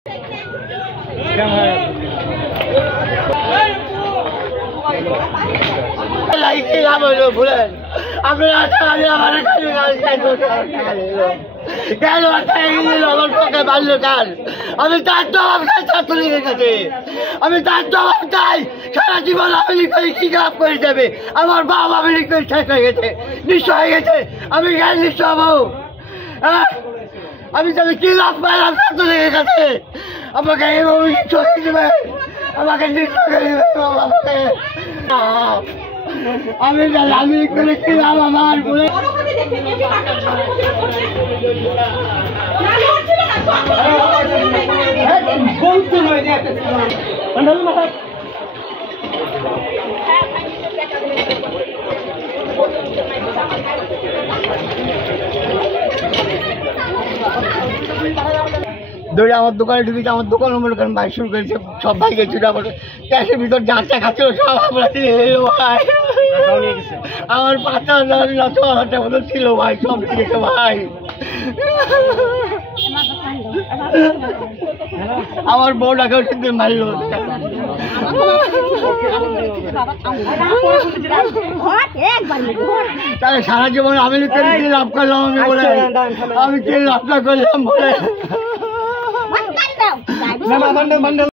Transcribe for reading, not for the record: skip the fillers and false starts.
আমি তার জবাব চাই ছাত্রলীগের কাছে, আমি তার জবাব চাই। সারা জীবন আওয়ামী লীগ করে কি লাভ করে যাবে? আমার বাবা আওয়ামী লীগ করে শেষ হয়ে গেছে, নিঃস্ব হয়ে গেছে, আমি কেন নিঃস্ব হবো? আমি তাহলে কি লাভ পাইলাম ছাত্রলীগের কাছে? আমাকে এইভাবে নিঃস্ব হয়ে দেবে, আমাকে নিঃস্ব করে দেবে আমাকে। আমি আমি করে কি লাভ আমার বলে ধরে আমার দোকানে ঢুকেছে, আমার দোকান মনে করেন ভাই শুরু করেছে, সব ভাই গেছে ক্যাশের ভিতর যাচ্ছে খাচ্ছিল সব আমরা ভাই। আমার ৫,০০০ টাকা মতো ছিল ভাই, সব দিয়েছে ভাই। আমার বউটাকেও কিন্তু মারল। তাহলে সারা জীবন আমি কি লাভ করলাম? আমি বলে আমি কি লাভটা করলাম বলে